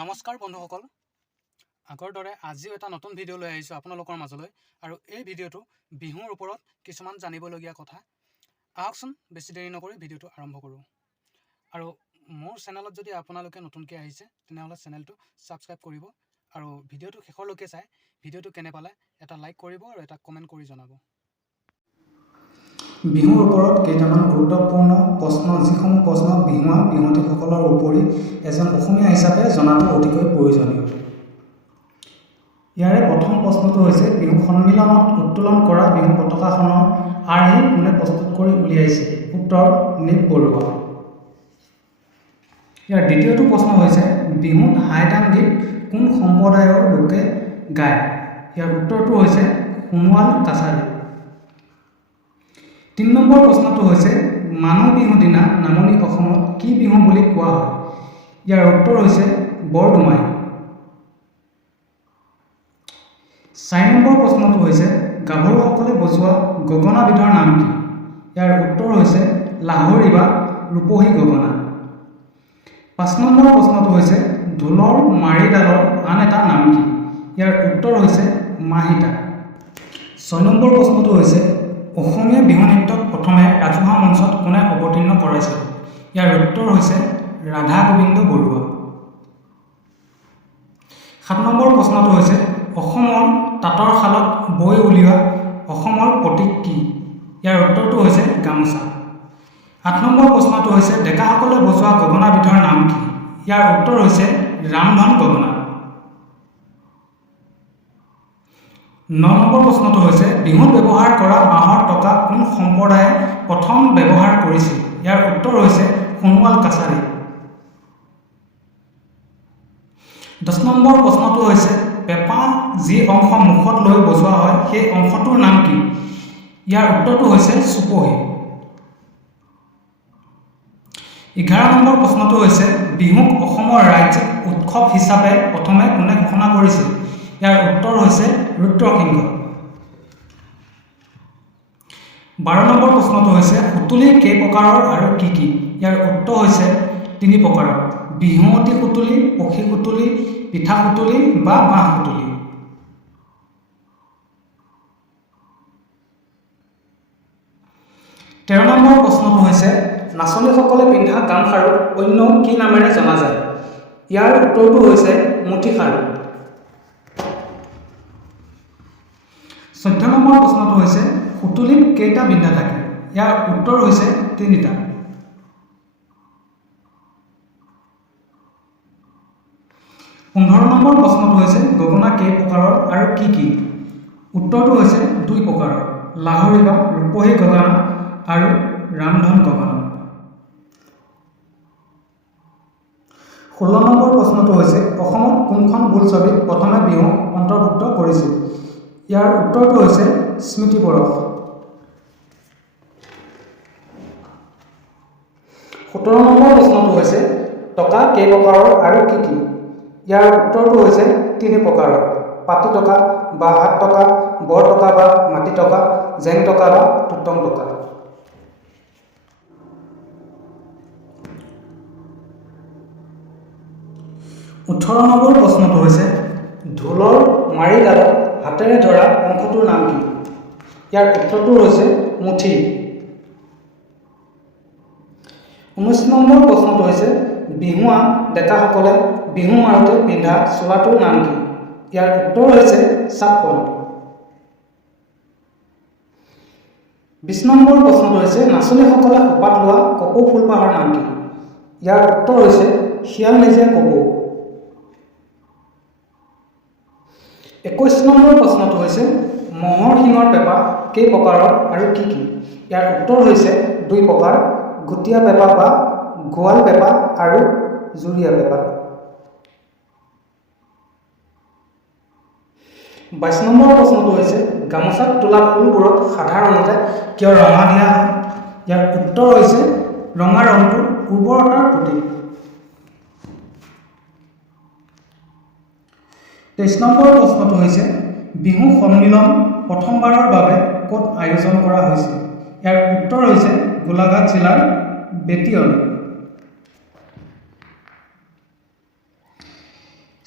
নমস্কাৰ বন্ধুসকল, আগৰ দৰে আজিও এটা নতুন ভিডিঅ' লৈ আহিছোঁ আপোনালোকৰ মাজলৈ। আৰু এই ভিডিঅ'টো বিহুৰ ওপৰত কিছুমান জানিবলগীয়া কথা। আহকচোন বেছি দেৰি নকৰি ভিডিঅ'টো আৰম্ভ কৰোঁ। আৰু মোৰ চেনেলত যদি আপোনালোকে নতুনকৈ আহিছে তেনেহ'লে চেনেলটো ছাবস্ক্ৰাইব কৰিব আৰু ভিডিঅ'টো শেষলৈকে চাই ভিডিঅ'টো কেনে পালে এটা লাইক কৰিব আৰু এটা কমেণ্ট কৰি জনাব। বিহুৰ ওপৰত কেইটামান গুৰুত্বপূৰ্ণ প্ৰশ্ন, যিসমূহ প্ৰশ্ন বিহুৱা বিহুৱতীসকলৰ উপৰি এজন অসমীয়া হিচাপে জনাটো অতিকৈ প্ৰয়োজনীয়। ইয়াৰে প্ৰথম প্ৰশ্নটো হৈছে, বিহু সন্মিলনত উত্তোলন কৰা বিহু পতাকাখনৰ আৰ্হি কোনে প্ৰস্তুত কৰি উলিয়াইছে? উত্তৰ, নীপ বৰুৱা। ইয়াৰ দ্বিতীয়টো প্ৰশ্ন হৈছে, বিহুত হাইদাং গীত কোন সম্প্ৰদায়ৰ লোকে গায়? ইয়াৰ উত্তৰটো হৈছে সোণোৱাল কাছাৰী। ৩ নম্বৰ প্ৰশ্নটো হৈছে, মানুহ বিহু দিনা নামনি অসমত কি বিহু বুলি কোৱা হয়? ইয়াৰ উত্তৰ হৈছে বৰদুমাহী। ৪ নম্বৰ প্ৰশ্নটো হৈছে, গাভৰুসকলে বজোৱা গগনাবিধৰ নাম কি? ইয়াৰ উত্তৰ হৈছে লাহৰী বা ৰূপহী গগনা। ৫ নম্বৰ প্ৰশ্নটো হৈছে, ঢোলৰ মাৰিডালৰ আন এটা নাম কি? ইয়াৰ উত্তৰ হৈছে মাহিতা। ৬ নম্বৰ প্ৰশ্নটো হৈছে, অসমীয়া বিহু নৃত্যক প্ৰথমে ৰাজহুৱা মঞ্চত কোনে অৱতীৰ্ণ কৰাইছিল? ইয়াৰ উত্তৰ হৈছে ৰাধা গোবিন্দ বৰুৱা। ৭ নম্বৰ প্ৰশ্নটো হৈছে, অসমৰ তাঁতৰ শালত বৈ উলিওৱা অসমৰ প্ৰতীক কি? ইয়াৰ উত্তৰটো হৈছে গামোচা। ৮ নম্বৰ প্ৰশ্নটো হৈছে, ডেকাসকলে বজোৱা গগনাবিধৰ নাম কি? ইয়াৰ উত্তৰ হৈছে ৰামধন গগনা। ৯ নম্বৰ প্ৰশ্নটো হৈছে, বিহুত ব্যৱহাৰ কৰা বাঁহৰ টকা কোন সম্প্ৰদায়ে প্ৰথম ব্যৱহাৰ কৰিছিল? ইয়াৰ উত্তৰ হৈছে সোণোৱাল কাছাৰী। ১০ নম্বৰ প্ৰশ্নটো হৈছে, পেঁপা যি অংশ মুখত লৈ বজোৱা হয় সেই অংশটোৰ নাম কি? ইয়াৰ উত্তৰটো হৈছে চুপহী। ১১ নম্বৰ প্ৰশ্নটো হৈছে, বিহুক অসমৰ ৰাজ্যিক উৎসৱ হিচাপে প্ৰথমে কোনে ঘোষণা কৰিছিল? ইয়াৰ উত্তৰ হৈছে ৰুদ্ৰসিংহ। ১২ নম্বৰ প্ৰশ্নটো হৈছে, সুতুলি কেই প্ৰকাৰৰ আৰু কি কি? ইয়াৰ উত্তৰ হৈছে ৩ প্ৰকাৰৰ: বিহুৱতী সুতুলি, পখী সুতুলি, পিঠা সুতুলি বা বাঁহ সুতুলি। ১৩ নম্বৰ প্ৰশ্নটো হৈছে, নাচনীসকলে পিন্ধা গামখাৰুক অন্য কি নামেৰে জনা যায়? ইয়াৰ উত্তৰটো হৈছে মুঠিখাৰু। ১৪ নম্বৰ প্ৰশ্নটো হৈছে, সুতুলিত কেইটা বিন্ধা থাকে? ইয়াৰ উত্তৰ হৈছে ৩টা। ১৫ নম্বৰ প্ৰশ্নটো হৈছে, গগনা কেই প্ৰকাৰৰ আৰু কি কি? উত্তৰটো হৈছে ২ প্ৰকাৰৰ: লাহৰী বা ৰূপহী গগনা আৰু ৰামধন গগনা। ১৬ নম্বৰ প্ৰশ্নটো হৈছে, অসমত কোনখন বোলছবিত প্ৰথমে বিহু অন্তৰ্ভুক্ত কৰিছিল? ইয়াৰ উত্তৰটো হৈছে স্মৃতি পৰশ। ১৭ নম্বৰ প্ৰশ্নটো হৈছে, টকা কেই প্ৰকাৰৰ আৰু কি কি? ইয়াৰ উত্তৰটো হৈছে ৩ প্ৰকাৰৰ: পাতি টকা বা হাত টকা, বৰ টকা বা মাটি টকা, জেং টকা বা টুটং টকা। ১৮ নম্বৰ প্ৰশ্নটো হৈছে, ঢোলৰ মাৰিডালত হাতেৰে ধৰা অংশটোৰ নাম কি? ইয়াৰ উত্তৰটো হৈছে মুঠি। ১৯ নম্বৰ প্ৰশ্নটো হৈছে, বিহুৱা ডেকাসকলে বিহু মাৰোঁতে পিন্ধা চোলাটোৰ নাম কি? ইয়াৰ উত্তৰ হৈছে চাপকন। ২০ নম্বৰ প্ৰশ্নটো হৈছে, নাচনীসকলে খোপাত লোৱা কপৌ ফুলপাহৰ নাম কি? ইয়াৰ উত্তৰ হৈছে শিয়াল নেজীয়া কপৌ। ২১ নম্বৰ প্ৰশ্নটো হৈছে, ম'হৰ শিঙৰ পেঁপা কেই প্ৰকাৰৰ আৰু কি কি? ইয়াৰ উত্তৰ হৈছে ২ প্ৰকাৰ: ঘুটীয়া পেঁপা বা গোৱাল পেঁপা আৰু জুৰীয়া পেঁপা। ২২ নম্বৰ প্ৰশ্নটো হৈছে, গামোচাত তোলা ফুলবোৰত সাধাৰণতে কিয় ৰঙা দিয়া হয়? ইয়াৰ উত্তৰ হৈছে ৰঙা ৰংটো উৰ্বৰতাৰ প্ৰতীক। ২৩ নম্বৰ প্ৰশ্নটো হৈছে, বিহু সন্মিলন প্ৰথমবাৰৰ বাবে ক'ত আয়োজন কৰা হৈছিল? ইয়াৰ উত্তৰ হৈছে গোলাঘাট জিলাৰ বেতিয়নী।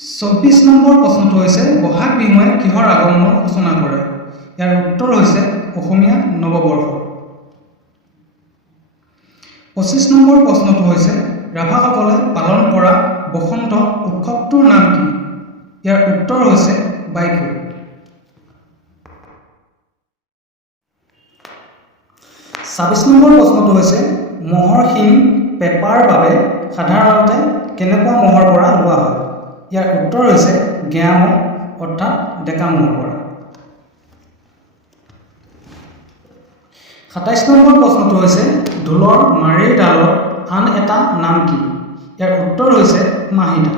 24 নম্বৰ প্ৰশ্নটো হৈছে বহাগ বিহুৱে কিহৰ আগমনৰ সূচনা কৰে? ইয়াৰ উত্তৰ হৈছে অসমীয়া নৱবৰ্ষ। 25 নম্বৰ প্ৰশ্নটো হৈছে ৰাভাসকলে পালন কৰা বসন্ত উৎসৱটোৰ নাম কি? ইয়াৰ উত্তৰ হৈছে বাইখু। 26 নম্বৰ প্ৰশ্নটো হৈছে মহৰ শিং পেপাৰ বাবে সাধাৰণতে কেনেকুৱা মহৰ পৰা লোৱা হয়? ইয়াৰ উত্তৰ হৈছে গেয়া মহ অৰ্থাৎ ডেকা মহৰ পৰা। 27 নম্বৰ প্ৰশ্নটো হৈছে ঢোলৰ মাৰিৰ ডালৰ আন এটা নাম কি? ইয়াৰ উত্তৰ হৈছে মাহিদা।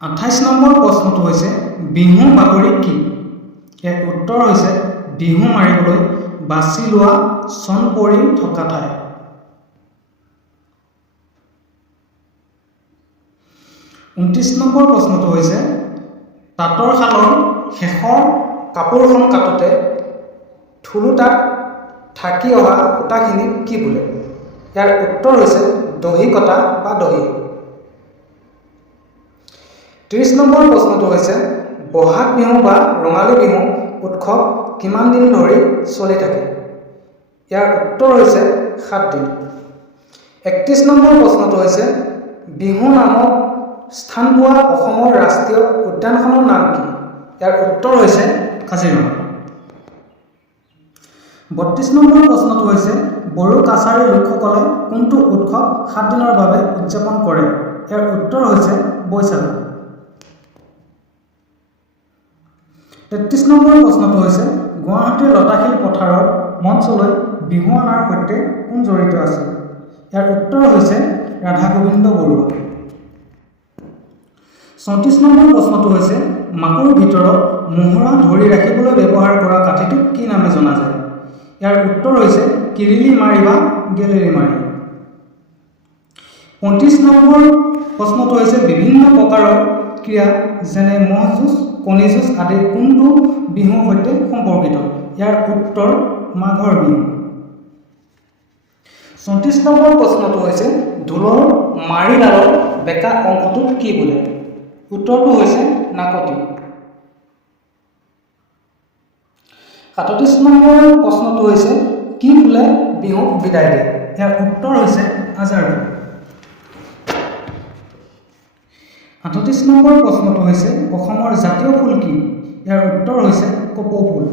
28 নম্বৰ প্ৰশ্নটো হৈছে বিহু বাকৰি কি? ইয়াৰ উত্তৰ হৈছে বিহু মাৰিবলৈ বাছি লোৱা চন পৰি থকা ঠাই। 29 নম্বৰ প্ৰশ্নটো হৈছে তাঁতৰ শালৰ শেষৰ কাপোৰখন কাটোতে থুলুতাত থাকি অহা সূতাখিনিক কি বোলে? ইয়াৰ উত্তৰ হৈছে দহি কটা বা দহি। 30 নম্বৰ প্ৰশ্নটো হৈছে বহাগ বিহু বা ৰঙালী বিহু উৎসৱ কিমান দিন ধৰি চলি থাকে? ইয়াৰ উত্তৰ হৈছে 7 দিন। 31 নম্বৰ প্ৰশ্নটো হৈছে বিহু নামত স্থান পোৱা অসমৰ ৰাষ্ট্ৰীয় উদ্যানখনৰ নাম কি? ইয়াৰ উত্তৰ হৈছে কাজিৰঙা। 32 নম্বৰ প্ৰশ্নটো হৈছে বড়ো কাছাৰী লোকসকলে কোনটো উৎসৱ 7 দিনৰ বাবে উদযাপন কৰে? ইয়াৰ উত্তৰ হৈছে বৈশাগু। 33 নম্বৰ প্ৰশ্নটো হৈছে গুৱাহাটীৰ লতাশিল পথাৰৰ মঞ্চলৈ বিহু অনাৰ সৈতে কোন জড়িত আছিল? ইয়াৰ উত্তৰ হৈছে ৰাধা গোবিন্দ বৰুৱা। 34 নম্বৰ প্ৰশ্নটো হৈছে মাকুৰ ভিতৰত মোহৰা ধৰি ৰাখিবলৈ ব্যৱহাৰ কৰা কাঠিটোক কি নামে জনা যায়? ইয়াৰ উত্তৰ হৈছে কিৰিলি মাৰি বা গেলেৰি মাৰি। 35 নম্বৰ প্ৰশ্নটো হৈছে বিভিন্ন প্ৰকাৰৰ ক্ৰীড়া যেনে ম'হ যুঁজ কণী যুঁজ আদি কোনটো বিহুৰ সৈতে সম্পৰ্কিত? ইয়াৰ উত্তৰ মাঘৰ বিহু। 34 নম্বৰ প্ৰশ্নটো হৈছে ঢোলৰ মাৰিডালৰ বেকা অংশটোক কি বোলে? উত্তৰটো হৈছে নাকতি। 37 নম্বৰ প্ৰশ্নটো হৈছে কি ফুলে বিহুক বিদায় দিয়ে? ইয়াৰ উত্তৰ হৈছে আজাৰ ফুল। 38 নম্বৰ প্ৰশ্নটো হৈছে অসমৰ জাতীয় ফুল কি? ইয়াৰ উত্তৰ হৈছে কপৌ ফুল।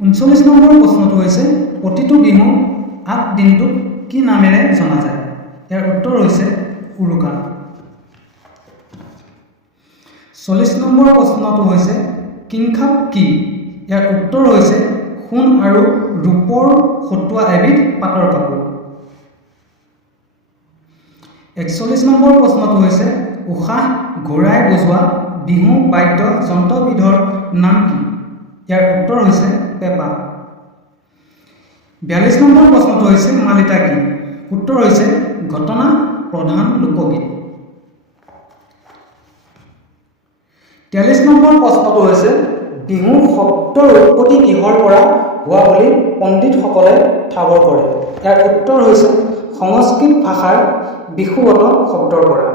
39 নম্বৰ প্ৰশ্নটো হৈছে প্ৰতিটো বিহু আগ দিনটোক কি নামেৰে জনা যায়? ইয়াৰ উত্তৰ হৈছে উৰুকা। 40 নম্বৰ প্ৰশ্নটো হৈছে কিংখাপ কি? ইয়াৰ উত্তৰ হৈছে সোণ আৰু ৰূপৰ সতুৱা এবিধ পাটৰ কাপোৰ। 41 নম্বৰ প্ৰশ্নটো হৈছে উশাহ ঘূৰাই বজোৱা বিহু বাদ্য যন্ত্ৰবিধৰ নাম কি? ইয়াৰ উত্তৰ হৈছে পেঁপা। 42 নম্বৰ প্ৰশ্নটো হৈছে মালিতা কি? উত্তৰ হৈছে ঘটনা প্ৰধান লোকগীত। 43 নম্বৰ প্ৰশ্নটো হৈছে বিহু শব্দৰ উৎপত্তি কিহৰ পৰা হোৱা বুলি পণ্ডিতসকলে ঠাৱৰ কৰে? ইয়াৰ উত্তৰ হৈছে সংস্কৃত ভাষাৰ বিশুবত শব্দৰ পৰা।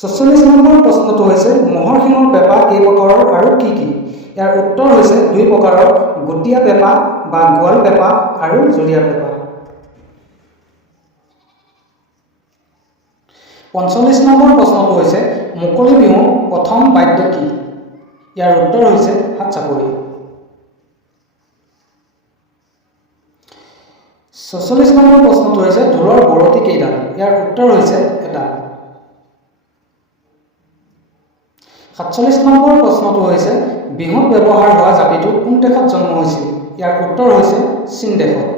44 নম্বৰ প্ৰশ্নটো হৈছে মহৰ শিঙৰ পেঁপা কেই প্ৰকাৰৰ আৰু কি কি? ইয়াৰ উত্তৰ হৈছে 2 প্ৰকাৰৰ গুটীয়া পেঁপা বা গোৱাল পেঁপা আৰু জুলীয়া পেঁপা। 45 নম্বৰ প্ৰশ্নটো হৈছে মুকলি বিহু প্ৰথম বাদ্য কি? ইয়াৰ উত্তৰ হৈছে হাত চাপৰি। 46 নম্বৰ প্ৰশ্নটো হৈছে ঢোলৰ বৰতি কেইডাল? ইয়াৰ উত্তৰ হৈছে এটা। 47 নম্বৰ প্ৰশ্নটো হৈছে বিহুত ব্যৱহাৰ হোৱা জাপিটো কোন দেশত জন্ম হৈছিল? ইয়াৰ উত্তৰ হৈছে চীন দেশত।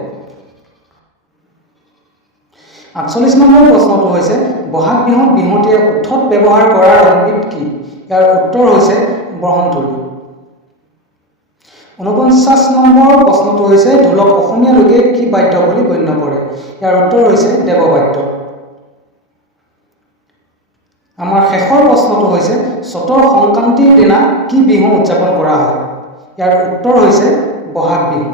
48 নম্বৰ প্ৰশ্নটো হৈছে বহাগ বিহুত বিহুটিয়ে ওঠত ব্যৱহাৰ কৰা ৰংবিধ কি? ইয়াৰ উত্তৰ হৈছে বৰহমথুৰি। 49 নম্বৰ প্ৰশ্নটো হৈছে ঢোলক অসমীয়া লোকে কি বাদ্য বুলি গণ্য কৰে? ইয়াৰ উত্তৰ হৈছে দেৱবাদ্য। আমাৰ শেষৰ প্ৰশ্নটো হৈছে চতৰ সংক্ৰান্তিৰ দিনা কি বিহু উদযাপন কৰা হয়? ইয়াৰ উত্তৰ হৈছে বহাগ বিহু।